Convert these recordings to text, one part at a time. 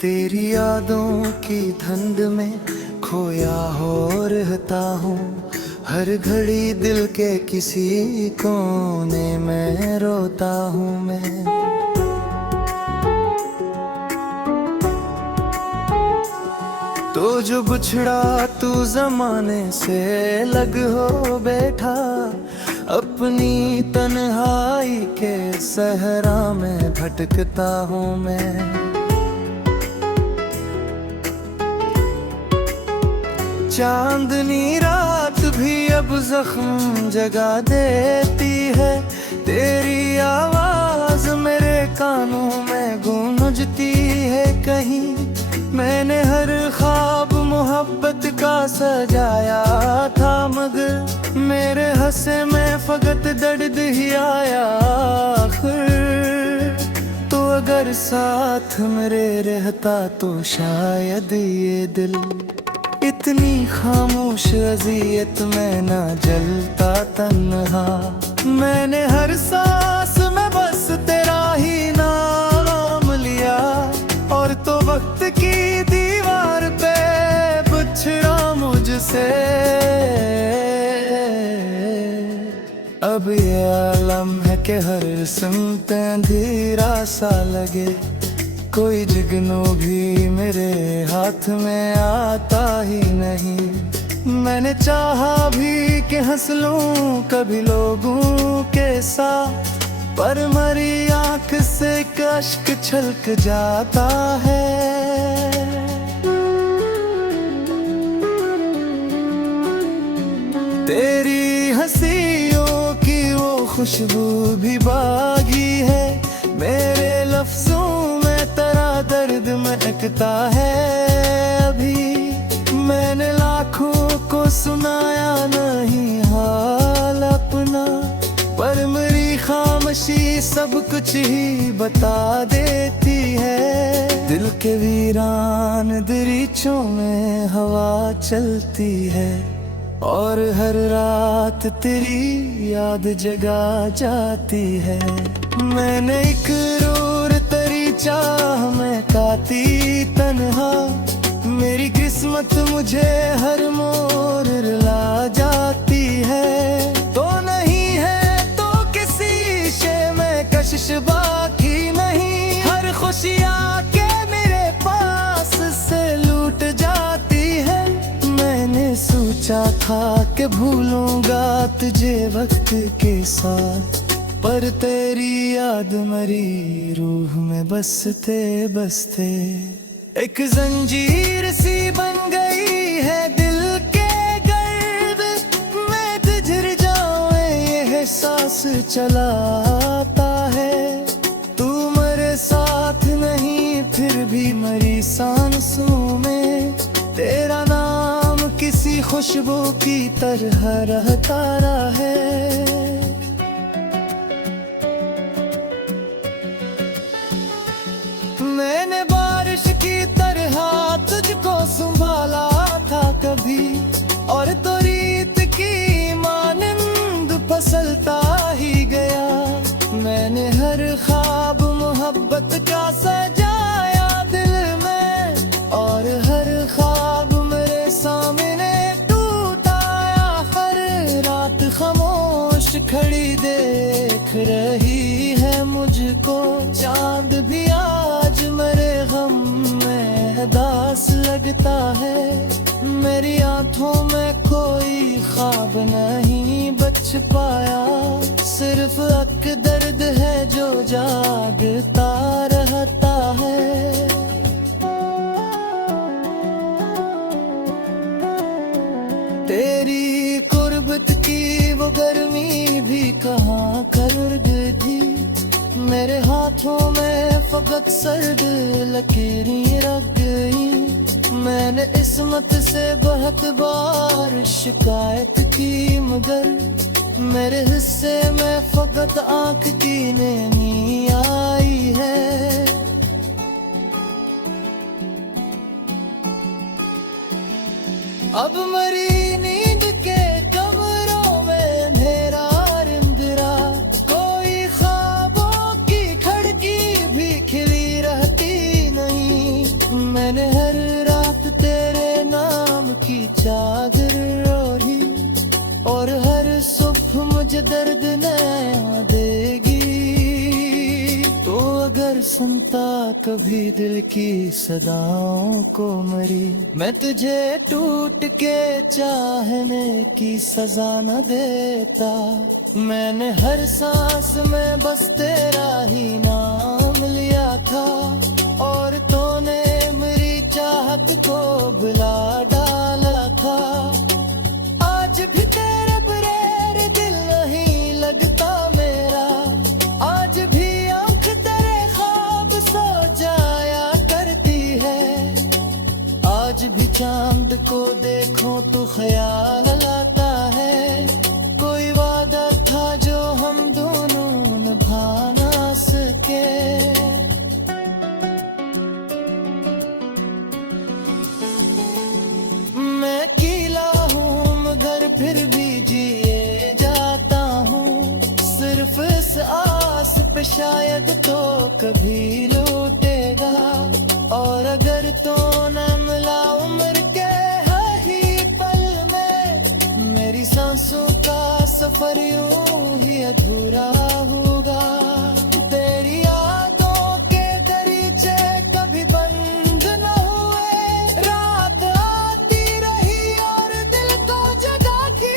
तेरी यादों की धुंध में खोया हो रहता हूँ। हर घड़ी दिल के किसी कोने में रोता हूँ मैं। तो जो बिछड़ा तू जमाने से लग हो बैठा, अपनी तन्हाई के सहरा में भटकता हूँ मैं। चांदनी रात भी अब जख्म जगा देती है। तेरी आवाज मेरे कानों में गूंजती है कहीं। मैंने हर ख्वाब मोहब्बत का सजाया था, मगर मेरे हंसे में फकत दर्द ही आया आखिर। तो अगर साथ मेरे रहता तो शायद ये दिल इतनी खामोश अज़ियत में ना जलता तन्हा। मैंने हर सांस में बस तेरा ही नाम लिया, और तो वक्त की दीवार पे बिछड़ा मुझसे। अब ये आलम है कि हर सुनते अंधेरा सा लगे। कोई जुगनू भी मेरे हाथ में आता ही नहीं। मैंने चाहा भी कि हंस लूं कभी लोगों के साथ, पर मरी आंख से अश्क छलक जाता है। तेरी हंसियों की वो खुशबू भी बागी है। मेरे लफ्जों तेरा दर्द महकता है अभी। मैंने लाखों को सुनाया नहीं हाल अपना, पर मेरी खामोशी सब कुछ ही बता देती है। दिल के वीरान दरीचों में हवा चलती है, और हर रात तेरी याद जगा जाती है। मैंने एक रूर तेरी चाह में काती तन्हा। मेरी किस्मत मुझे हर मोड़ रुला जाती है। तो नहीं है तो किसी शे में कशिश बाकी नहीं। हर खुशियाँ के मेरे पास से लूट जाती है। मैंने सोचा था कि भूलूंगा तुझे वक्त के साथ, पर तेरी याद मरी रूह में बसते बसते एक जंजीर सी बन गई है दिल के गर्द में। तिजर जाऊं ये एहसास चलाता है। तू मेरे साथ नहीं फिर भी मरी सांसों में। तेरा नाम किसी खुशबू की तरह रहता है। मैंने बारिश की तरह तुझको संभाला था कभी, और तो रीत की मानिंद फसलता ही गया। मैंने हर ख्वाब मोहब्बत का सजाया दिल में, और हर ख्वाब मेरे सामने टूटा। हर रात खामोश खड़ी देख रही है मुझको। चांद भी आज मेरे गम में उदास लगता है। मेरी आंखों में कोई ख्वाब नहीं बच पाया। सिर्फ एक दर्द है जो जागता रहता है। तेरी कुर्बत की वो गर्मी भी कहाँ कर गई। मेरे हाथों में फकत सर्द लकीरें रख गई। मैंने इस्मत से बहुत बार शिकायत की, मगर मेरे हिस्से में फकत आंख की नमी आई है। अब मरी नींद के कमरों में अंधेरा रिंदरा। कोई ख्वाबों की खिड़की भी खिली रह सुनता कभी दिल की सदाओं को मरी। मैं तुझे टूट के चाहने की सजा न देता। मैंने हर सांस में बस तेरा ही नाम लिया था, और तूने मेरी चाहत को भुला डाला था। आज भी तेरे बगैर दिल नहीं लगता मेरा, आज भी आंख तेरे ख्वाब सो जाया करती है। आज भी चांद को देखो तो ख्याल लाता है, कोई वादा था जो हम दोनों निभा ना सके। मैं अकेला हूँ मगर फिर भी जिए जाता हूँ, सिर्फ इस आस पे शायद तो कभी लौटेगा। और अगर तो न मिला उम्र के ही पल में, मेरी सांसों का सफर यूं ही अधूरा होगा। तेरी यादों के दरीचे कभी बंद न हुए, रात आती रही और दिल को जगाती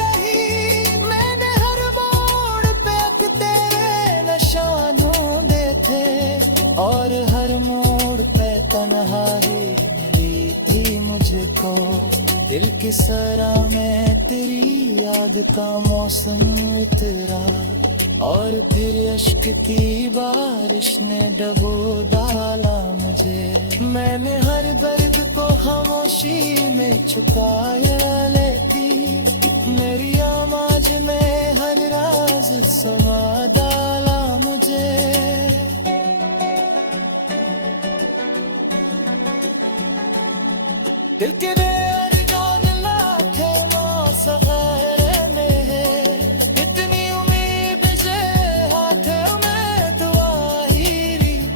रही। मैंने हर मोड़ पे अख तेरे निशानों देखे, और हर मोड़ पे तन्हाई मिली थी मुझको। दिल की सरा में तेरी याद का मौसम इतरा, और फिर अश्क की बारिश ने डबो डाला मुझे। मैंने हर दर्द को खामोशी में छुपाया लेती, मेरी आवाज में हर राज समा डाला मुझे। दिल के बेअरजान लाखे मौसफ़े में है, इतनी उम्मीद से हाथों में दुआ ही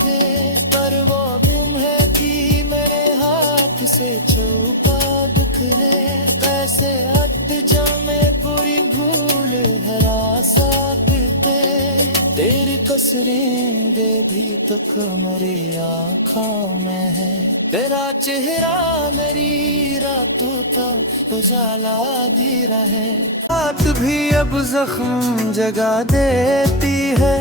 थे। पर वो गुम है कि मेरे हाथ से चौका बिखरे, कैसे हट जामे पूरी भूल हरा सकते। तेरी कसरें दे भी तक मेरी आँखों में है, तेरा चेहरा मेरी रातों का उजाला दे रहा है। रात भी अब जख्म जगा देती है,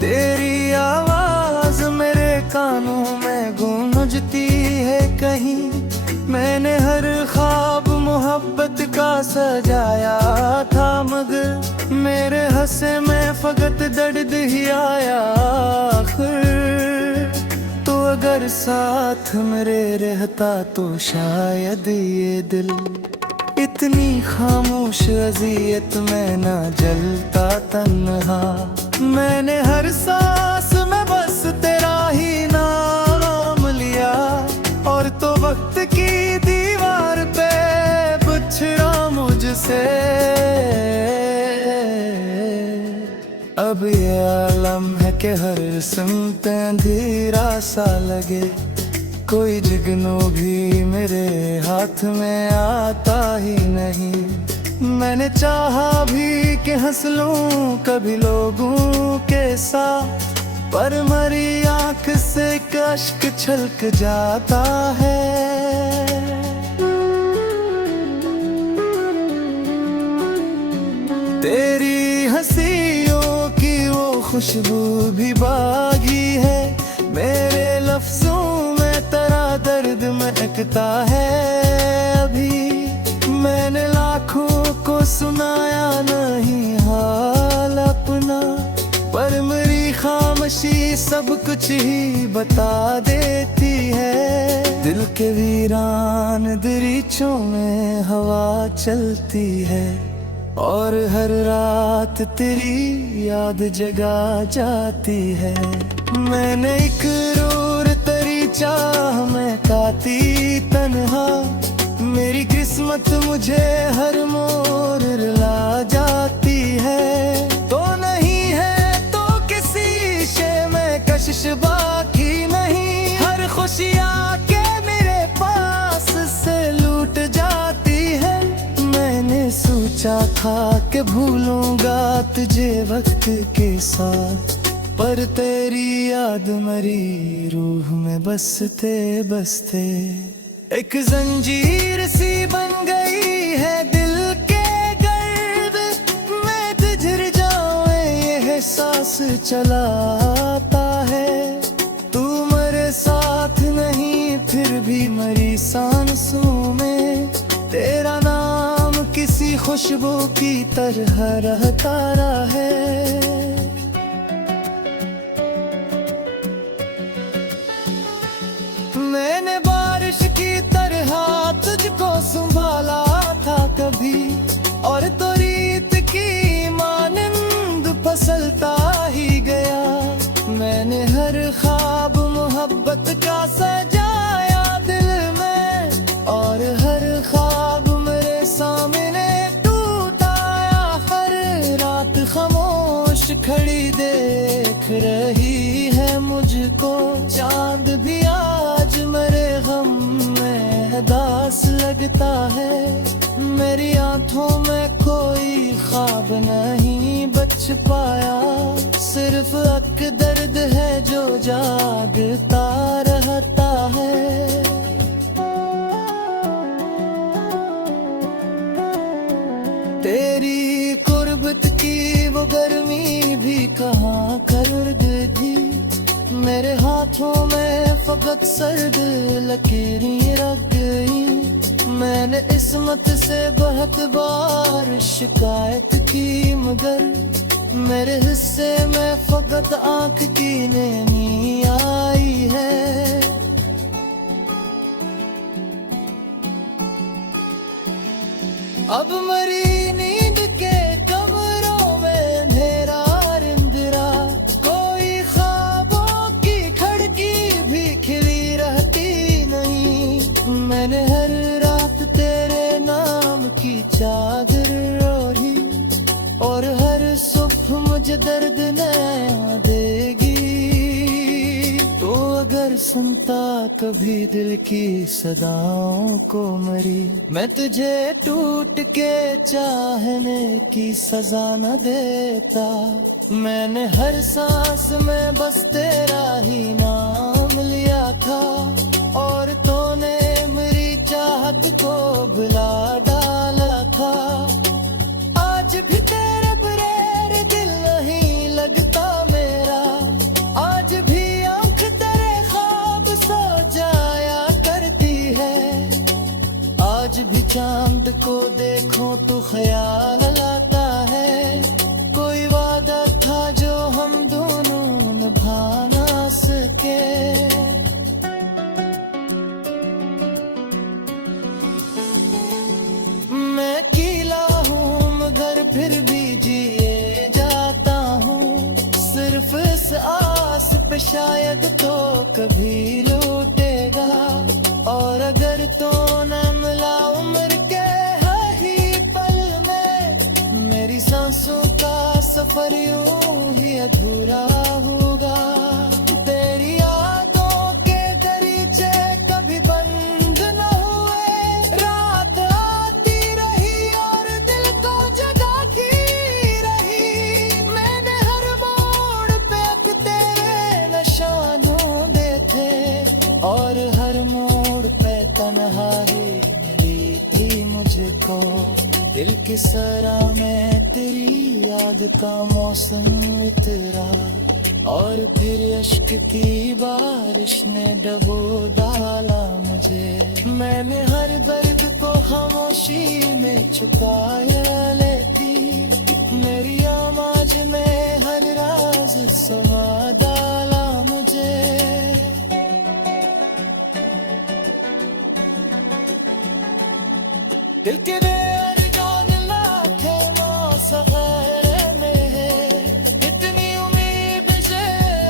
तेरी आवाज मेरे कानों में गूंजती है कहीं। मैंने हर ख्वाब मोहब्बत का सजाया था, मगर मेरे हंसे में फकत दर्द ही आया आखिर। तो अगर साथ मेरे रहता तो शायद ये दिल इतनी खामोश अजियत में ना जलता तन्हा। मैंने हर सांस में बस तेरा ही नाम लिया, और तो वक्त की दीवार पे बिछड़ा मुझसे। अब ये आलम है कि हर सिमत अंधेरा सा लगे, कोई जुगनू भी मेरे हाथ में आता ही नहीं। मैंने चाहा भी कि हंस लूं कभी लोगों के साथ, पर मेरी आंख से अश्क छलक जाता है। तेरी हंसियों की वो खुशबू भी बागी है, मेरे लफ्जों में तेरा दर्द महकता है। अभी मैंने लाखों को सुनाया नहीं हाल अपना, पर मेरी खामोशी सब कुछ ही बता देती है। दिल के वीरान दरीचों में हवा चलती है, और हर रात तेरी याद जगा जाती है। मैंने एक रूर तेरी चाह में काती तन्हा, मेरी किस्मत मुझे हर मोड़ रुला जाती है। तो नहीं है तो किसी शे में कशिश बाकी नहीं, हर खुशियाँ के मेरे पास से लूट जाती है। मैंने सोचा था कि भूलूंगा तुझे वक्त के साथ, पर तेरी याद मरी रूह में बसते बसते एक जंजीर सी बन गई है दिल के गर्द में। तिझर जाऊं ये एहसास चलाता है, तू मेरे साथ नहीं फिर भी मरी सांसों में। तेरा नाम किसी खुशबू की तरह रहता है। मैंने बारिश की तरह तुझको संभाला था कभी, और तो रीत की मानिंद फसलता ही गया। मैंने हर ख्वाब मोहब्बत का सजाया दिल में, और हर ख्वाब मेरे सामने टूटा। हर रात खामोश खड़ी देख रही है मुझको, चांद भी आज मेरे गम में दास लगता है। मेरी आंखों में कोई ख्वाब नहीं बच पाया, सिर्फ अक दर्द है जो जागता रहता है। तेरी कुर्बत की वो गर्मी भी कहाँ कर गई, मेरे हाथों में फकत सर्द लकीरें रख गई। मैंने इस्मत से बहुत बार शिकायत की, मगर मेरे हिस्से में फकत आंख की नमी आई है। अब मरी नींद के कमरों में अंधेरा रिंदरा, कोई ख्वाबों की खिड़की भी खिली रहती नहीं। मैंने हर रात तेरे नाम की चादर ओढ़ी, और हर सुबह मुझे दर्द नया देगी। तो अगर सुनता कभी दिल की सदाओं को मरी, मैं तुझे टूट के चाहने की सजा न देता। मैंने हर सांस में बस तेरा ही नाम लिया था, और तूने मेरी चाहत को भुला डाला था। आज भी तेरे बगैर दिल नहीं लगता मेरा, आज भी आंख तेरे ख्वाब सो जाया करती है। आज भी चांद को देखो तो ख्याल लाता है, कोई वादा था जो हम दोनों निभा ना सके। मैं कीला हूँ मगर फिर भी जिए जाता हूँ, सिर्फ इस आस पे शायद तो कभी लौटेगा। और अगर तो न मिला उम्र के ही पल में, मेरी सांसों का सफर यूं ही अधूरा होगा। तेरी यादों के दरीचे कभी बंद न हुए, रात आती रही और दिल को जगाती रही। मैंने हर मोड़ पे अक तेरे निशानों देखे, और हर मोड़ पे तन्हाई मिली थी मुझको। दिल की सरा में तेरी याद का मौसम इतरा, और फिर अश्क की बारिश ने डबो डाला मुझे। मैंने हर दर्द को खामोशी में छुपाया लेती, मेरी आवाज में हर राज समा डाला मुझे। दिल के बेअरजान लाखे मौसफ़र में है, इतनी उम्मीद से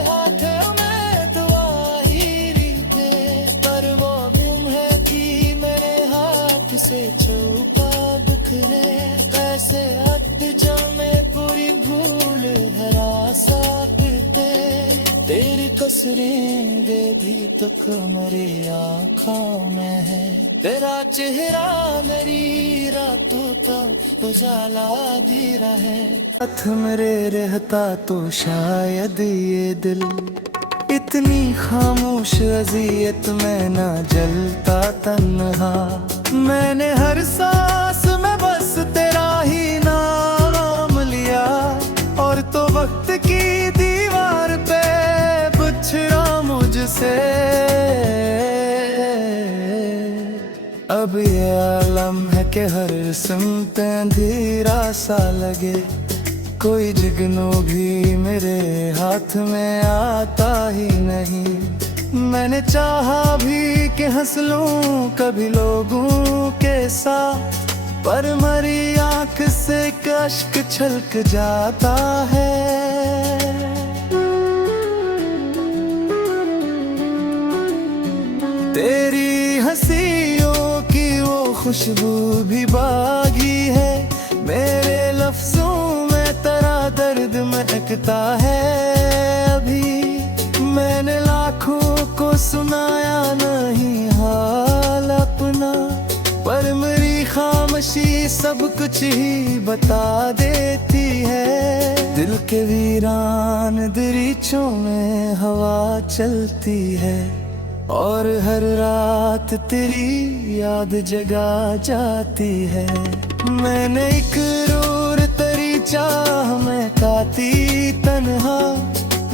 हाथों में दुआ ही रीते, पर वो गुम है कि मेरे हाथ से छुपा बिखरे। कैसे हट जामे पूरी भूल हरा सकते, तेरी कसरें दे अभी तक मेरी आँखों में है। तेरा चेहरा मेरी रातों का उजाला दे रहा है। साथ मेरे रहता तो शायद ये दिल इतनी खामोश अजियत में ना जलता तन्हा। मैंने हर सांस में बस तेरा ही नाम लिया, और तो वक्त की दीवार पे बिछड़ा मुझसे। अब ये आलम है कि हर सिमत अंधेरा सा लगे, कोई जुगनू भी मेरे हाथ में आता ही नहीं। मैंने चाहा भी कि हंस लूं कभी लोगों के साथ, पर मेरी आंख से अश्क छलक जाता है। तेरी हंसियों की वो खुशबू भी बागी है, मेरे लफ्जों में तेरा दर्द महकता है। अभी मैंने लाखों को सुनाया नहीं हाल अपना, पर मेरी खामोशी सब कुछ ही बता देती है। दिल के वीरान दरीचों में हवा चलती है, और हर रात तेरी याद जगा जाती है। मैंने एक रूर तेरी चाह में काती तन्हा,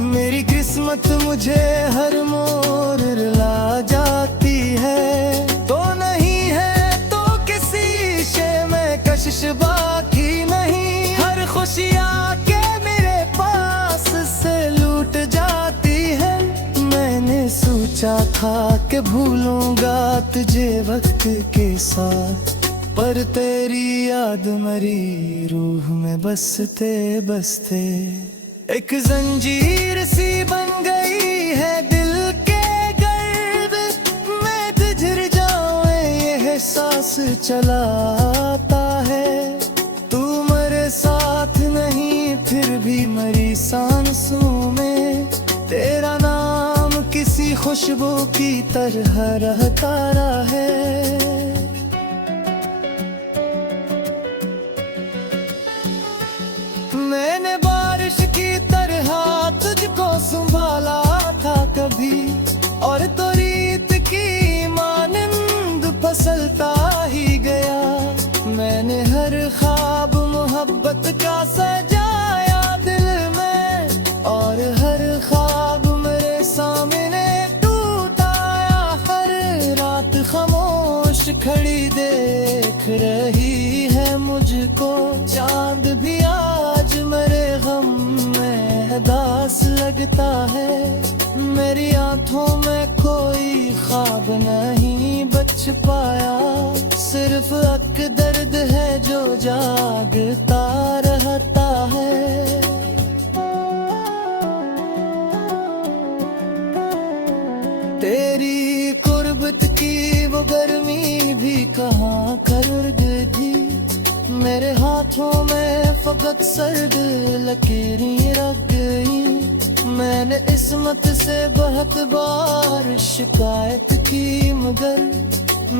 मेरी किस्मत मुझे हर मोड़ रुला जाती है। तो नहीं है तो किसी शे में कशिश बाकी नहीं, हर खुशियाँ के मेरे पास से लूट जाती है। मैंने सोचा था कि भूलूंगा तुझे वक्त के साथ, पर तेरी याद मेरी रूह में बसते बसते एक जंजीर सी बन गई है दिल के गर्द में। तुझर जाऊं ये एहसास चलाता है, तू मेरे साथ नहीं फिर भी मेरी सांसों में। तेरा नाम किसी खुशबू की तरह रहता है। मैंने बारिश की तरह तुझको संभाला था कभी, और तो रीत की मानिंद फसलता ही गया। मैंने हर ख्वाब मोहब्बत का सजाया दिल में, और हर ख्वाब मेरे सामने टूटा। हर रात खामोश खड़ी देख रही है मुझको, चांद भी आज मेरे गम में दास लगता है। मेरी आंखों में कोई ख्वाब नहीं बच पाया, सिर्फ एक दर्द है जो जागता रहता है। तेरी कुर्बत की वो गर्मी भी कहाँ कर गई, मेरे हाथों में फकत सर्द लकीरें रख गई। मैंने इस्मत से बहुत बार शिकायत की, मगर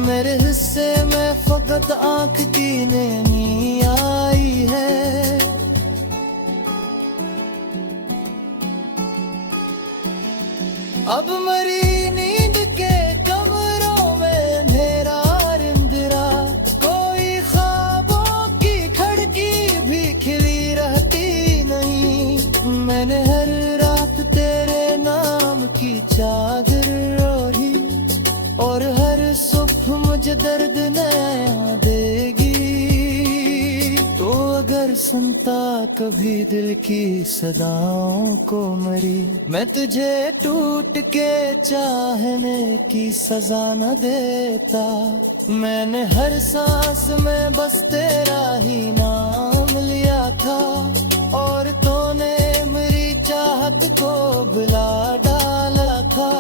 मेरे हिस्से में फकत आंख की नमी आई है। अब मेरी नींद के कमरों में अंधेरा रिंदरा, कोई ख्वाबों की खिड़की भी खिली रहती नहीं। मैंने हर रात तेरे नाम की चादर ओढ़ी, और हर सुबह मुझे दर्द नया देगी। तो अगर सुनता कभी दिल की सदाओं को मरी, मैं तुझे टूट के चाहने की सजा न देता। मैंने हर सांस में बस तेरा ही नाम लिया था, और तूने मेरी चाहत को बुला डाला था।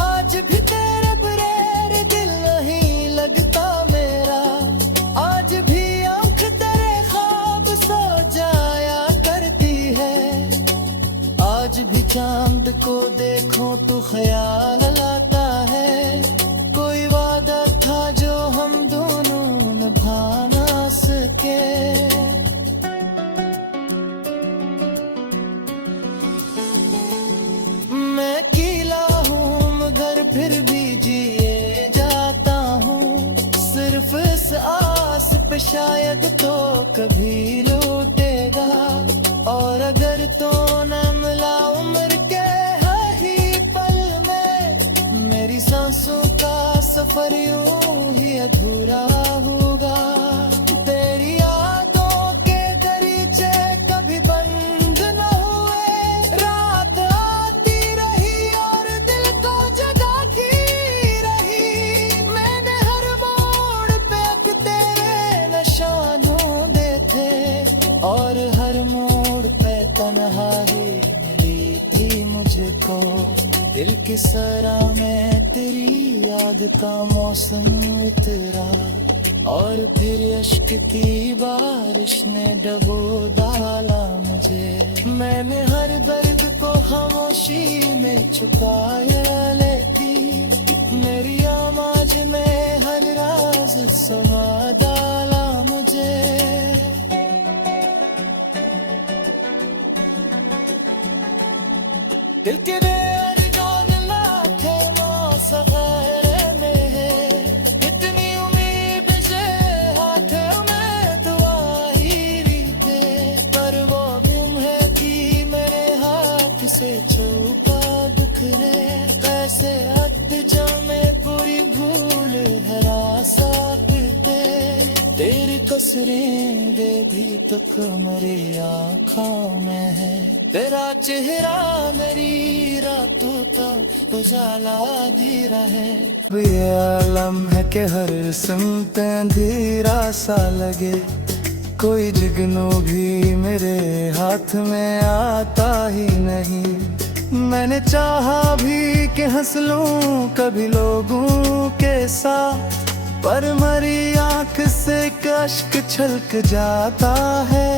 आज भी तेरे बगैर दिल नहीं लगता मेरा, आज भी आंख तेरे ख्वाब सो जाया करती है। आज भी चांद को देखो तो ख्याल शायद तो कभी लौटेगा। और अगर तो न मिला उम्र के ही पल में, मेरी सांसों का सफर यूं ही अधूरा होगा। तेरी यादों के दरीचे कभी बंद न हुए, रात आती रही और दिल को जगाती रही। मैंने हर मोड़ पे अब तेरे निशानों देखे, और हर मोड़ पे तन्हाई मिली थी मुझको। दिल की सराह में तेरी याद का मौसम इतरा, और फिर अश्क की बारिश ने डबो डाला मुझे। मैंने हर दर्द को खामोशी में छुपाया लेती, मेरी आवाज में हर राज समा डाला मुझे। दिल के बेअरजान लाखे मौसफ़र में है, इतनी उम्मीद से हाथों में दुआ ही रीते, पर वो गुम है कि मेरे हाथ से छुपा दुखरे। कैसे हट जामे पूरी भूल है रासाते, तेरी कसरें दे भी तो मेरी आँखों में है। तेरा चेहरा मेरी रातों का उजाला धीरा है। ये आलम है कि हर सुनते अंधेरा सा लगे, कोई जुगनू भी मेरे हाथ में आता ही नहीं। मैंने चाहा भी कि हंस लूं कभी लोगों के साथ, पर मरी आँख से अश्क छलक जाता है।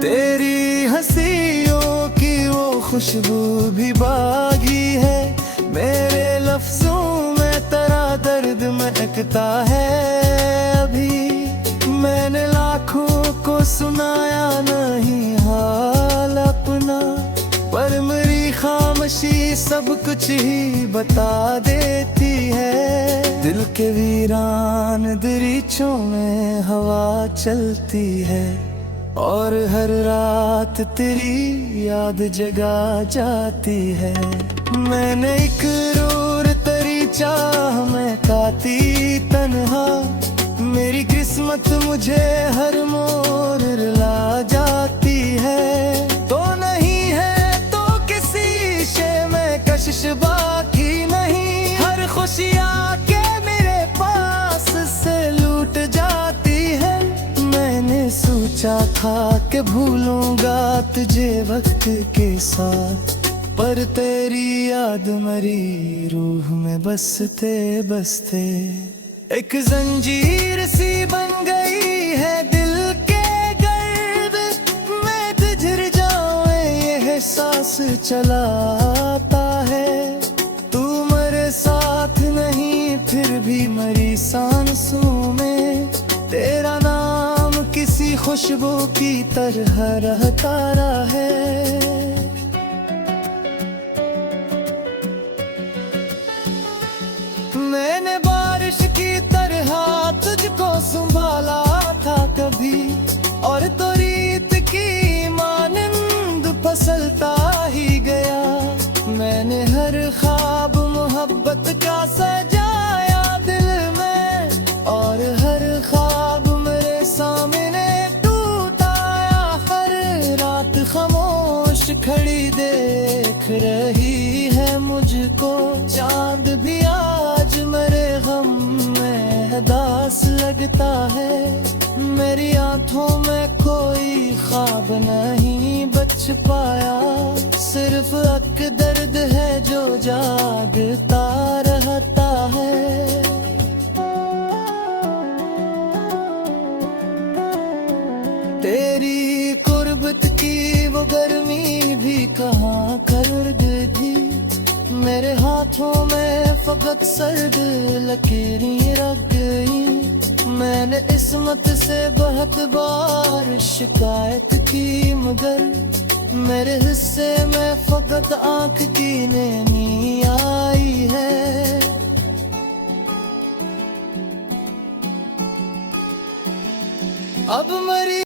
तेरी हंसियों की वो खुशबू भी बागी है, मेरे लफ्जों में तेरा दर्द महकता है। अभी मैंने लाखों को सुनाया नहीं हाल अपना, पर मेरी खामोशी सब कुछ ही बता देती है। दिल के वीरान दरीचों में हवा चलती है, और हर रात तेरी याद जगा जाती है। मैंने एक रूर तेरी चाह में काती तन्हा, मेरी किस्मत मुझे हर मोड़ रुला जाती है। तो नहीं है तो किसी शे में कशिश बाकी नहीं, हर खुशियाँ के मेरे पास से लूट जाती है। मैंने सोचा था कि भूलूंगा तुझे वक्त के साथ, पर तेरी याद मेरी रूह में बसते बसते एक जंजीर सी बन गई है दिल के गर्द में। तुझर जाऊं ये एहसास चलाता है, तू मेरे साथ नहीं फिर भी मेरी सांसों में। तेरा नाम किसी खुशबू की तरह रहता है। मैंने बारिश की तरह तुझको संभाला था कभी, और तो रीत की मानंद फसलता ही गया। मैंने हर ख्वाब मोहब्बत का सजाया दिल में, और हर ख्वाब मेरे सामने टूटा। हर रात खामोश खड़ी देख रही है मुझको, चांद भी आज मेरे गम में दास लगता है। मेरी आंखों में कोई ख्वाब नहीं बच पाया, सिर्फ एक दर्द है जो जागता रहता है। तेरी कुर्बत की वो गर्मी भी कहाँ कर गई, मेरे हाथों में फकत सर्द लकीरें रख गई। मैंने इस्मत से बहुत बार शिकायत की, मगर मेरे हिस्से में फकत आँख की नमी आई है। अब मरी